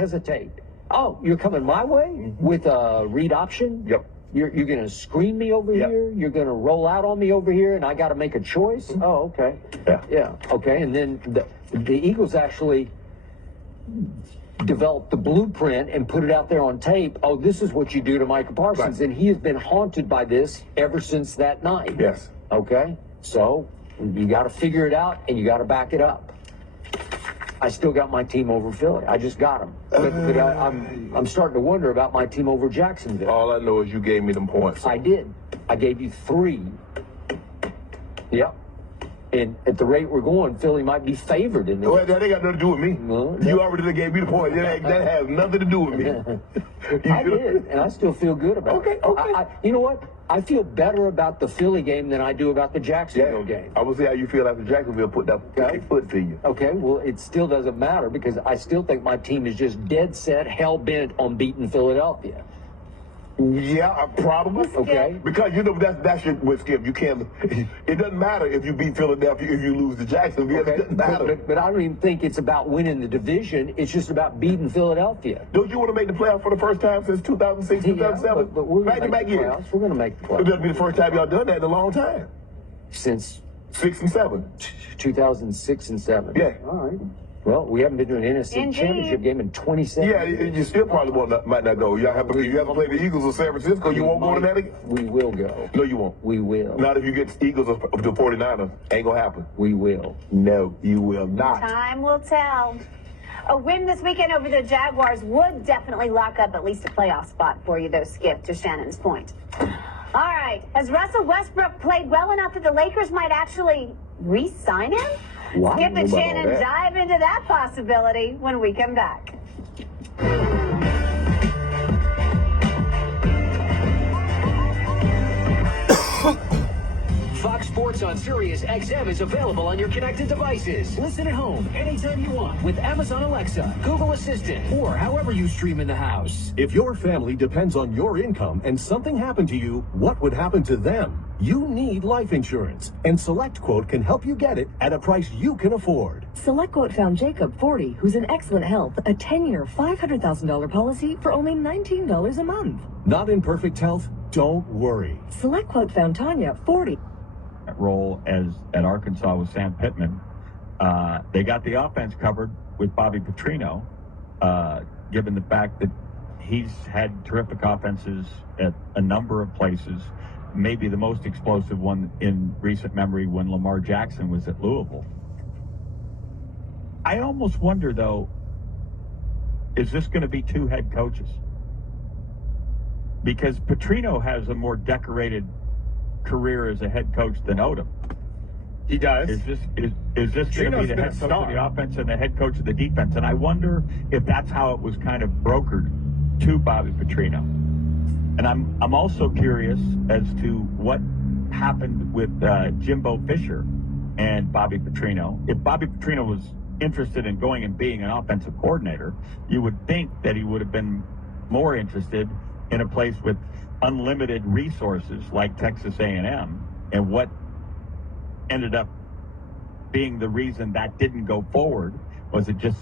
hesitate. Oh, you're coming my way with a read option? Yep. You're going to screen me over here? You're going to roll out on me over here, and I got to make a choice? Oh, okay. Yeah. Okay, and then the Eagles actually developed the blueprint and put it out there on tape. Oh, this is what you do to Micah Parsons. Right. And he has been haunted by this ever since that night. Yes. Okay, so you got to figure it out, and you got to back it up. I still got my team over Philly. I just got them. But I'm starting to wonder about my team over Jacksonville. All I know is you gave me them points. I did. I gave you 3. Yep. And at the rate we're going, Philly might be favored in this. Well, that ain't got nothing to do with me. No, you already gave me the point. That has nothing to do with me. I did, and I still feel good about it. Okay. You know what? I feel better about the Philly game than I do about the Jacksonville game. I will see how you feel after Jacksonville put that foot to you. Okay, well, it still doesn't matter because I still think my team is just dead set, hell-bent on beating Philadelphia. Yeah, probably. Okay. Because, you know, that's your, with Skip, you can't, it doesn't matter if you beat Philadelphia, if you lose to Jacksonville. Okay. It doesn't matter. But I don't even think it's about winning the division. It's just about beating Philadelphia. Don't you want to make the playoffs for the first time since 2006, 2007? But we're going to make the playoffs. We're going to make the playoffs. It'll be the first time y'all done that in a long time. Since 6 and 7. 2006 and 7. Yeah. All right. Well, we haven't been to an NFC championship game in 27 years. Yeah, you still probably might not go. You have to play the Eagles or San Francisco. You won't go to that again? We will go. No, you won't. We will. Not if you get the Eagles or the 49ers. Ain't going to happen. We will. No, you will not. Time will tell. A win this weekend over the Jaguars would definitely lock up at least a playoff spot for you, though, Skip, to Shannon's point. All right. Has Russell Westbrook played well enough that the Lakers might actually re-sign him? Wow. Skip and Shannon dive into that possibility when we come back. Fox Sports on Sirius XM is available on your connected devices. Listen at home anytime you want with Amazon Alexa, Google Assistant, or however you stream in the house. If your family depends on your income and something happened to you, what would happen to them? You need life insurance, and SelectQuote can help you get it at a price you can afford. SelectQuote found Jacob, 40, who's in excellent health, a 10-year, $500,000 policy for only $19 a month. Not in perfect health? Don't worry. SelectQuote found Tanya, 40. Role as at Arkansas with Sam Pittman. They got the offense covered with Bobby Petrino, given the fact that he's had terrific offenses at a number of places, maybe the most explosive one in recent memory when Lamar Jackson was at Louisville. I almost wonder, though, is this going to be 2 head coaches? Because Petrino has a more decorated career as a head coach than Odom. He does. Is this going to be the head coach of the offense and the head coach of the defense? And I wonder if that's how it was kind of brokered to Bobby Petrino. And I'm also curious as to what happened with Jimbo Fisher and Bobby Petrino. If Bobby Petrino was interested in going and being an offensive coordinator, you would think that he would have been more interested in a place with unlimited resources like Texas A&M, and what ended up being the reason that didn't go forward. Was it just,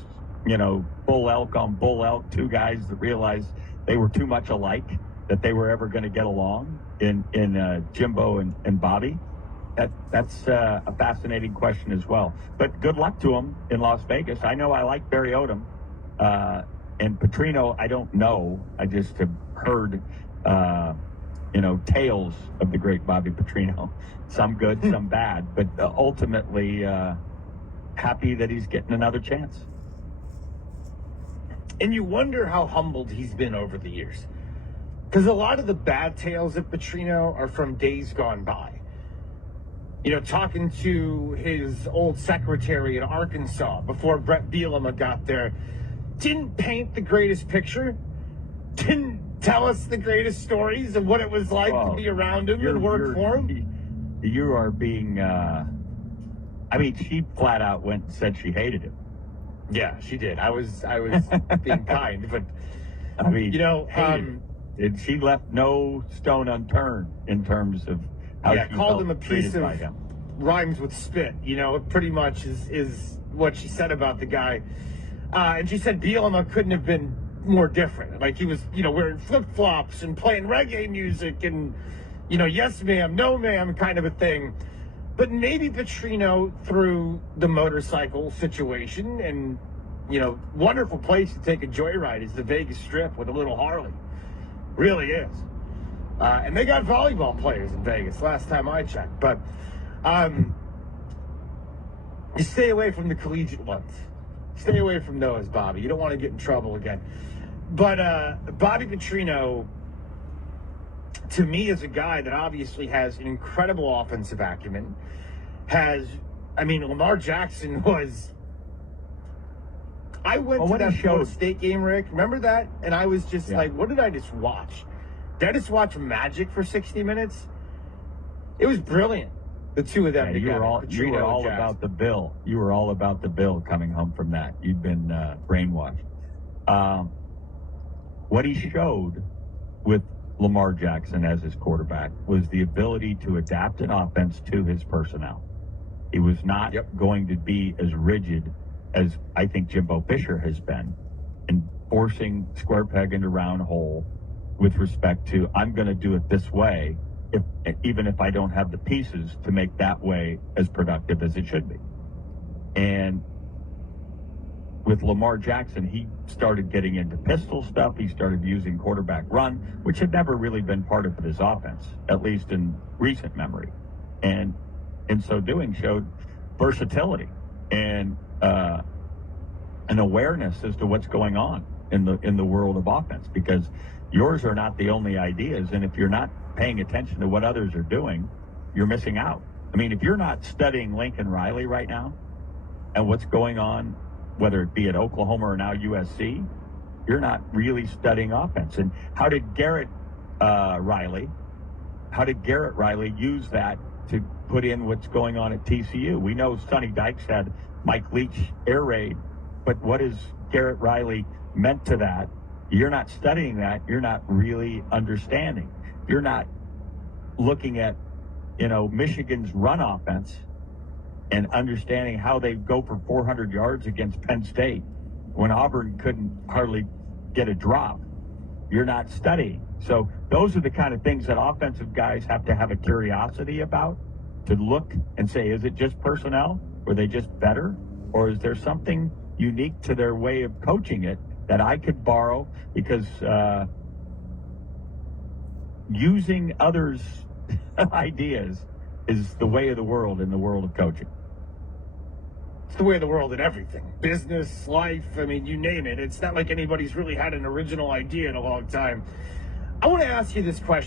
bull elk on bull elk, 2 guys that realized they were too much alike, that they were ever going to get along in Jimbo and Bobby? That's a fascinating question as well. But good luck to them in Las Vegas. I know I like Barry Odom, and Petrino I don't know. I just have heard tales of the great Bobby Petrino, some good, some bad, but ultimately happy that he's getting another chance. And you wonder how humbled he's been over the years. Because a lot of the bad tales of Petrino are from days gone by. Talking to his old secretary in Arkansas before Brett Bielema got there, didn't paint the greatest picture, didn't tell us the greatest stories of what it was like to be around him and work for him. You are being, she flat out went and said she hated him. Yeah, she did. I was being kind, but and she left no stone unturned in terms of how she called him a piece of him. Rhymes with spit. It pretty much is what she said about the guy. And she said Bielema couldn't have been more different. Like, he was, wearing flip-flops and playing reggae music and, yes ma'am, no ma'am kind of a thing. But maybe Petrino, through the motorcycle situation, and, wonderful place to take a joyride is the Vegas Strip with a little Harley. Really is. And they got volleyball players in Vegas last time I checked. But you stay away from the collegiate ones. Stay away from those, Bobby. You don't want to get in trouble again. But Bobby Petrino, to me, is a guy that obviously has an incredible offensive acumen. Lamar Jackson was... I went to that Florida State game, Rick. Remember that? And I was just like, what did I just watch? Did I just watch Magic for 60 minutes? It was brilliant. The two of them together. You were all about the bill. You were all about the bill coming home from that. You'd been brainwashed. What he showed with Lamar Jackson as his quarterback was the ability to adapt an offense to his personnel. He was not going to be as rigid as I think Jimbo Fisher has been in forcing square peg into round hole with respect to, I'm going to do it this way, even if I don't have the pieces to make that way as productive as it should be. And with Lamar Jackson, he started getting into pistol stuff. He started using quarterback run, which had never really been part of his offense, at least in recent memory. And in so doing, showed versatility and an awareness as to what's going on in the world of offense, because yours are not the only ideas, and if you're not paying attention to what others are doing, you're missing out. If you're not studying Lincoln Riley right now and what's going on, whether it be at Oklahoma or now USC, you're not really studying offense. And how did Garrett Riley use that to put in what's going on at TCU? We know Sonny Dykes had Mike Leach air raid, but what is Garrett Riley meant to that? You're not studying that. You're not really understanding. You're not looking at, Michigan's run offense and understanding how they go for 400 yards against Penn State when Auburn couldn't hardly get a drop. You're not studying. So those are the kind of things that offensive guys have to have a curiosity about, to look and say, is it just personnel? Were they just better? Or is there something unique to their way of coaching it that I could borrow? Because using others' ideas is the way of the world in the world of coaching. It's the way of the world in everything. Business, life, you name it. It's not like anybody's really had an original idea in a long time. I want to ask you this question.